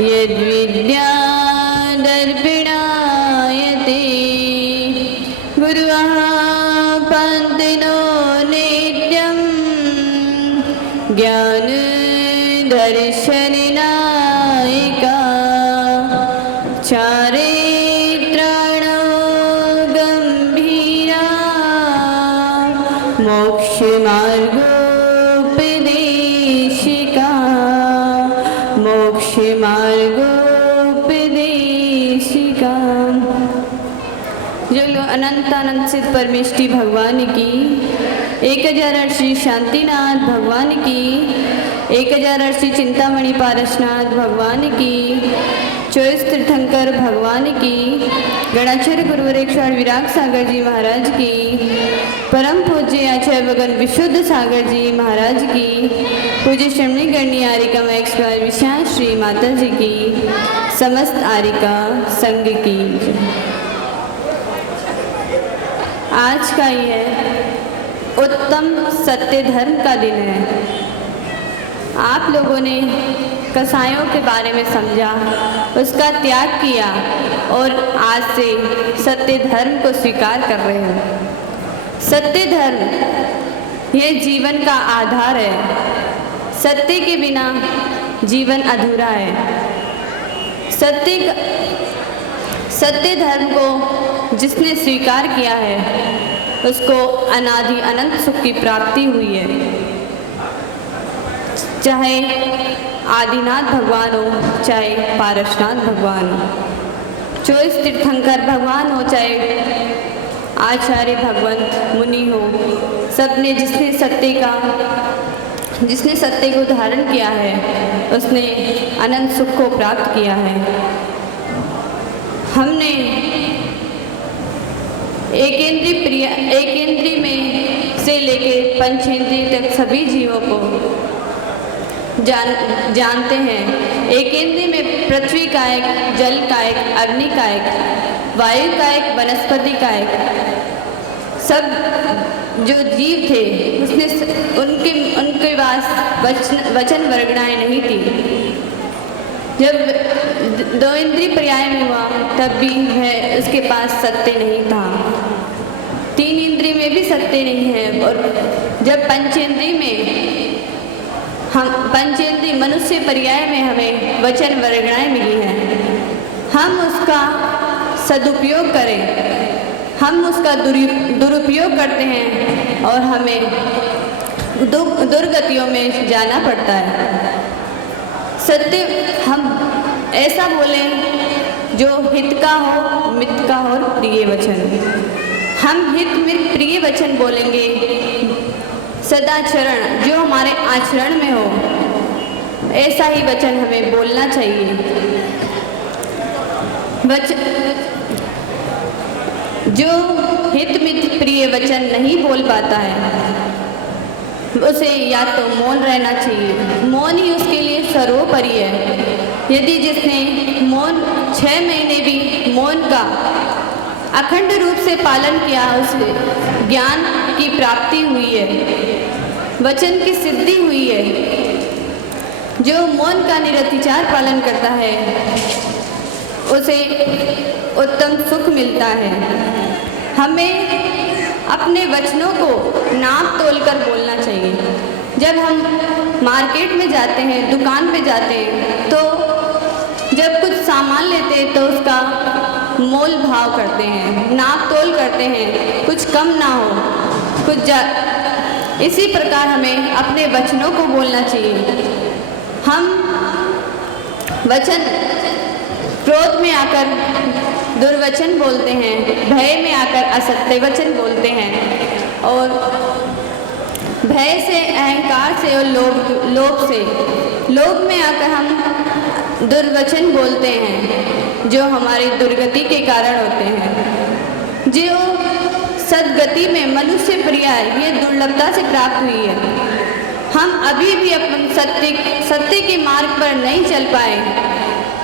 यद्विद्या दर्पिणायते गुरुः पन्थिनो नित्यं ज्ञानदर्शननायका चारित्राणो गम्भीरा मोक्षमार्गोपदेशिका मोक्षमार्गोपदेशिका। जो लोग अनंत अनंत सिद्ध परमेष्टि भगवान की 1008 श्री शांतिनाथ भगवान की 1008 श्री चिंतामणि पारसनाथ भगवान की 24 तीर्थंकर भगवान की गणाचार्य गुरुवरेश्वर विराग सागर जी महाराज की परम पूज्य आचार्य भगवान विशुद्ध सागर जी महाराज की पूज्य श्रमणी गणी आरिका एक्सपायर विशाल श्री माता जी की समस्त आरिका संघ की। आज का यह उत्तम सत्य धर्म का दिन है। आप लोगों ने कसायों के बारे में समझा, उसका त्याग किया और आज से सत्य धर्म को स्वीकार कर रहे हो। सत्य धर्म यह जीवन का आधार है। सत्य के बिना जीवन अधूरा है। सत्य धर्म को जिसने स्वीकार किया है उसको अनादि अनंत सुख की प्राप्ति हुई है। चाहे आदिनाथ भगवान हो, चाहे पारसनाथ भगवान हो, 24 तीर्थंकर भगवान हो, चाहे आचार्य भगवंत मुनि हो, सबने जिसने सत्य को धारण किया है उसने अनंत सुख को प्राप्त किया है। हमने एक इंद्रिय में से लेकर पंचेंद्रिय तक सभी जीवों को जानते हैं। एक इंद्रिय में पृथ्वी का एक, जल का एक, अग्नि का एक, वायु का एक, वनस्पति का एक, सब जो जीव थे उनके पास वचन वर्गणाएं नहीं थी। जब 2 इंद्रिय पर्याय में हुआ तब भी उसके पास सत्य नहीं था। 3 इंद्रिय में भी सत्य नहीं है। और जब पंचेंद्रिय मनुष्य पर्याय में हमें वचन वर्गणाएं मिली हैं, हम उसका सदुपयोग करें। हम उसका दुरुपयोग करते हैं और हमें दुर्गतियों में जाना पड़ता है। सत्य हम ऐसा बोलें जो हित का हो, मित का हो, प्रिय वचन। हम हित मित प्रिय वचन बोलेंगे। सदाचरण जो हमारे आचरण में हो ऐसा ही वचन हमें बोलना चाहिए। जो हित मित प्रिय वचन नहीं बोल पाता है उसे या तो मौन रहना चाहिए। मौन ही उसके लिए सर्वोपरि है। यदि जिसने 6 महीने भी मौन का अखंड रूप से पालन किया उसे ज्ञान की प्राप्ति हुई है, वचन की सिद्धि हुई है। जो मौन का निरतिचार पालन करता है उसे उत्तम सुख मिलता है। हमें अपने वचनों को नाप तोल कर बोलना चाहिए। जब हम मार्केट में जाते हैं, दुकान पे जाते हैं, तो जब कुछ सामान लेते हैं तो उसका मोल भाव करते हैं, नाप तोल करते हैं, कुछ कम ना हो, इसी प्रकार हमें अपने वचनों को बोलना चाहिए। हम वचन क्रोध में आकर दुर्वचन बोलते हैं, भय में आकर असत्य वचन बोलते हैं, और भय से, अहंकार से और लोभ में आकर हम दुर्वचन बोलते हैं जो हमारी दुर्गति के कारण होते हैं। जो सद्गति में मनुष्य पर्याय ये दुर्लभता से प्राप्त हुई है। हम अभी भी अपन सत्य के मार्ग पर नहीं चल पाए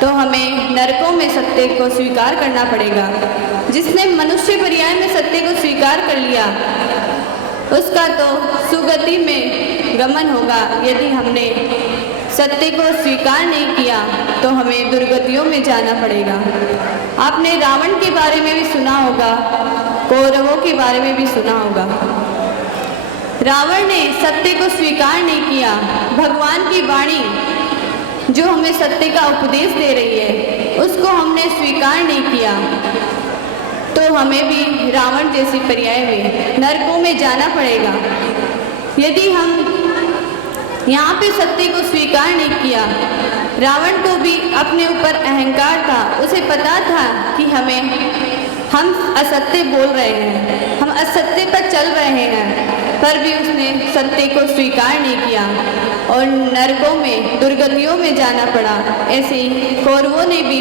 तो हमें नरकों में सत्य को स्वीकार करना पड़ेगा। जिसने मनुष्य पर्याय में सत्य को स्वीकार कर लिया उसका तो सुगति में गमन होगा। यदि हमने सत्य को स्वीकार नहीं किया तो हमें दुर्गतियों में जाना पड़ेगा। आपने रावण के बारे में भी सुना होगा, कौरवों के बारे में भी सुना होगा। रावण ने सत्य को स्वीकार नहीं किया। भगवान की वाणी जो हमें सत्य का उपदेश दे रही है उसको हमने स्वीकार नहीं किया तो हमें भी रावण जैसी पर्याय में नरकों में जाना पड़ेगा। यदि हम यहाँ पे सत्य को स्वीकार नहीं किया, रावण को भी अपने ऊपर अहंकार था, उसे पता था कि हम असत्य बोल रहे हैं, हम असत्य पर चल रहे हैं, पर भी उसने सत्य को स्वीकार नहीं किया और नरकों में दुर्गतियों में जाना पड़ा। ऐसे ही कौरवों ने भी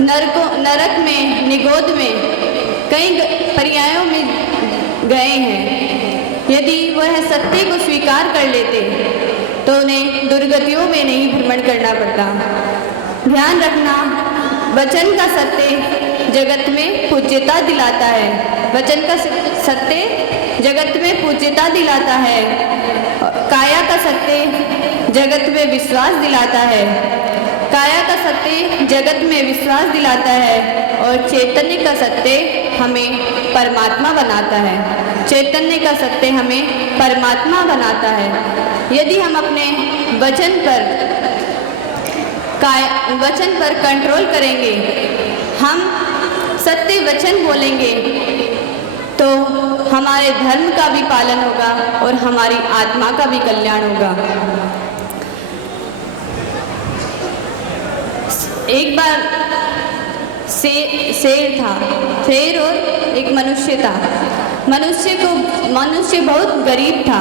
नरक में, निगोद में कई पर्यायों में गए हैं। यदि वह सत्य को स्वीकार कर लेते तो उन्हें दुर्गतियों में नहीं भ्रमण करना पड़ता। ध्यान रखना, वचन का सत्य जगत में पूज्यता दिलाता है। वचन का सत्य जगत में पूज्यता दिलाता है। काया का सत्य जगत में विश्वास दिलाता है। काया का सत्य जगत में विश्वास दिलाता है और चैतन्य का सत्य हमें परमात्मा बनाता है। चैतन्य का सत्य हमें परमात्मा बनाता है। यदि हम अपने वचन पर कंट्रोल करेंगे, हम सत्य वचन बोलेंगे तो हमारे धर्म का भी पालन होगा और हमारी आत्मा का भी कल्याण होगा। एक बार शेर था, शेर और एक मनुष्य था। मनुष्य बहुत गरीब था।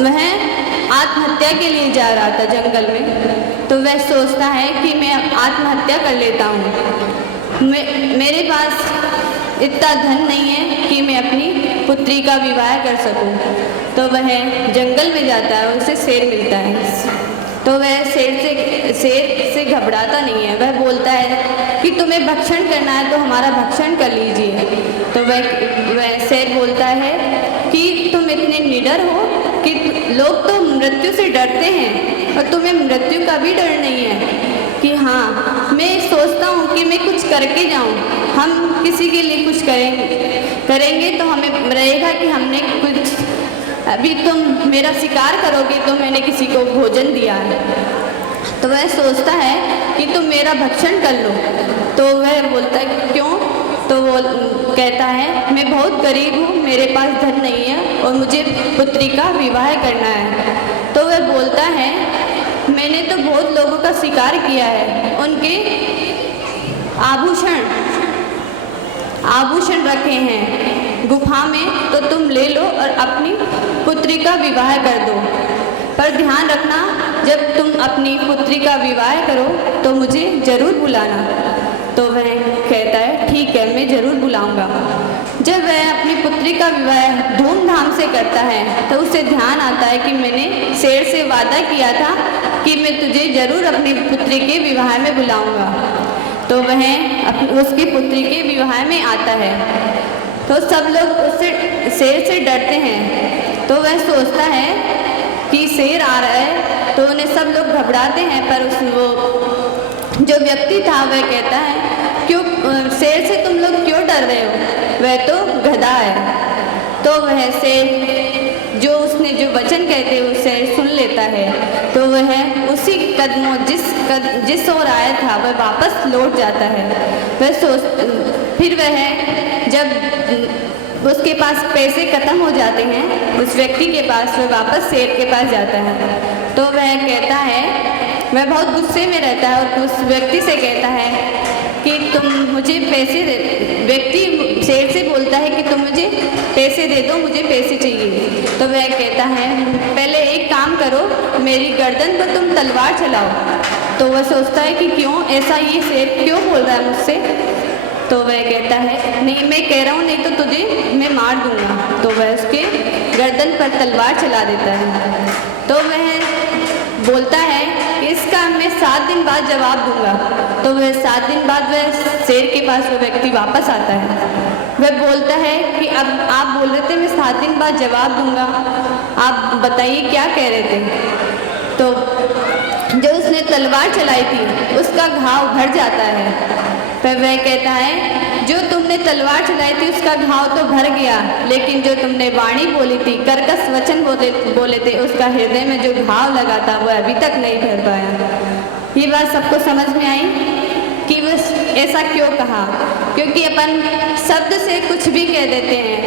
वह आत्महत्या के लिए जा रहा था जंगल में। तो वह सोचता है कि मैं आत्महत्या कर लेता हूँ, मेरे पास इतना धन नहीं है कि मैं अपनी पुत्री का विवाह कर सकूं। तो वह जंगल में जाता है और उसे शेर मिलता है। तो वह शेर से घबराता नहीं है। वह बोलता है कि तुम्हें भक्षण करना है तो हमारा भक्षण कर लीजिए। तो वह शेर बोलता है कि तुम इतने निडर हो कि लोग तो मृत्यु से डरते हैं और तुम्हें मृत्यु का भी डर नहीं है। कि हाँ, मैं सोचता हूँ कि मैं कुछ करके जाऊँ, हम किसी के लिए कुछ करेंगे तो हमें रहेगा कि हमने कुछ, अभी तुम मेरा शिकार करोगे तो मैंने किसी को भोजन दिया है। तो वह सोचता है कि तुम मेरा भक्षण कर लो। तो वह बोलता है क्यों? तो वो कहता है मैं बहुत गरीब हूँ, मेरे पास धन नहीं है और मुझे पुत्री का विवाह करना है। तो वह बोलता है मैंने तो बहुत लोगों का शिकार किया है, उनके आभूषण रखे हैं गुफा में, तो तुम ले लो और अपनी पुत्री का विवाह कर दो। पर ध्यान रखना, जब तुम अपनी पुत्री का विवाह करो तो मुझे ज़रूर बुलाना। तो वह कहता है ठीक है, मैं ज़रूर बुलाऊंगा। जब वह अपनी पुत्री का विवाह धूमधाम से करता है तो उसे ध्यान आता है कि मैंने शेर से वादा किया था कि मैं तुझे ज़रूर अपनी पुत्री के विवाह में बुलाऊंगा। तो वह उसकी पुत्री के विवाह में आता है। तो सब लोग उससे शेर से डरते हैं। तो वह सोचता है कि शेर आ रहा है, तो उन्हें सब लोग घबराते हैं। पर वो जो व्यक्ति था वह कहता है क्यों शेर से तुम लोग क्यों डर रहे हो, वह तो गधा है। तो वह शेर जो उसने जो वचन कहते वो शेर सुन लेता है। तो वह उसी कदमों जिस ओर आया था वह वापस लौट जाता है। फिर वह जब उसके पास पैसे खत्म हो जाते हैं उस व्यक्ति के पास, वह वापस शेर के पास जाता है। तो वह कहता है, वह बहुत गुस्से में रहता है और उस व्यक्ति से कहता है कि तुम मुझे पैसे दे। व्यक्ति शेर से बोलता है कि तुम मुझे पैसे दे दो, मुझे पैसे चाहिए। तो वह कहता है पहले एक काम करो, मेरी गर्दन पर तुम तलवार चलाओ। तो वह सोचता है कि क्यों ऐसा, ये शेर क्यों बोल रहा है मुझसे। तो वह कहता है नहीं, मैं कह रहा हूँ नहीं तो तुझे मैं मार दूँगा। तो वह उसके गर्दन पर तलवार चला देता है। तो वह बोलता है कि इसका मैं 7 दिन बाद जवाब दूंगा। तो वह 7 दिन बाद वह शेर के पास वो व्यक्ति वापस आता है। वह बोलता है कि अब आप बोल रहे थे मैं 7 दिन बाद जवाब दूंगा, आप बताइए क्या कह रहे थे। तो जो उसने तलवार चलाई थी उसका घाव भर जाता है। पर वह कहता है जो तुमने तलवार चलाई थी उसका घाव तो भर गया, लेकिन जो तुमने वाणी बोली थी, कर्कश वचन बोले थे, उसका हृदय में जो घाव लगा था वह अभी तक नहीं भर पाया। ये बात सबको समझ में आई कि बस ऐसा क्यों कहा? क्योंकि अपन शब्द से कुछ भी कह देते हैं,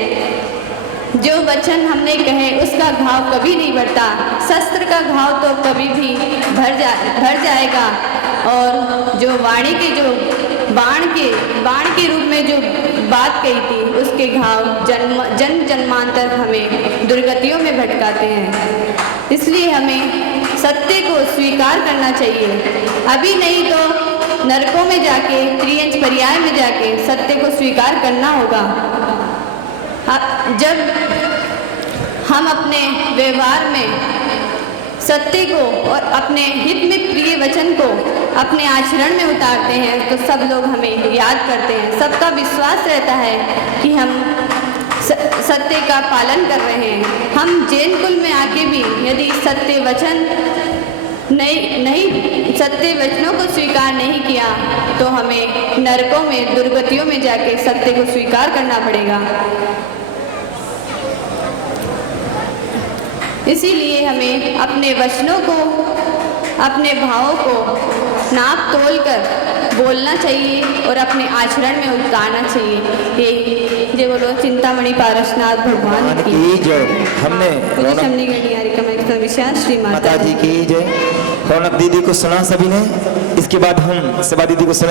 जो वचन हमने कहे उसका घाव कभी नहीं बढ़ता। शस्त्र का घाव तो कभी भी भर जाएगा, और जो वाणी के जो बाण के रूप में जो बात कही थी उसके घाव जन्म जन्मांतर हमें दुर्गतियों में भटकाते हैं। इसलिए हमें सत्य को स्वीकार करना चाहिए। अभी नहीं तो नरकों में जाके, त्रियंच पर्याय में जाके सत्य को स्वीकार करना होगा। जब हम अपने व्यवहार में सत्य को और अपने हित में प्रिय वचन को अपने आचरण में उतारते हैं तो सब लोग हमें याद करते हैं। सबका विश्वास रहता है कि हम सत्य का पालन कर रहे हैं। हम जैन कुल में आके भी यदि सत्य वचनों को स्वीकार नहीं किया तो हमें नरकों में, दुर्गतियों में जाके सत्य को स्वीकार करना पड़ेगा। इसीलिए हमें अपने वचनों को, अपने भावों को नाप तोल कर बोलना चाहिए और अपने आचरण में उतारना चाहिए। यही जय बोलो चिंतामणि पारसनाथ भगवान की जय। हमने विश्वास श्री माता जी की जय। रौनक दीदी को सुना सभी ने, इसके बाद हम सभा दीदी को सुना।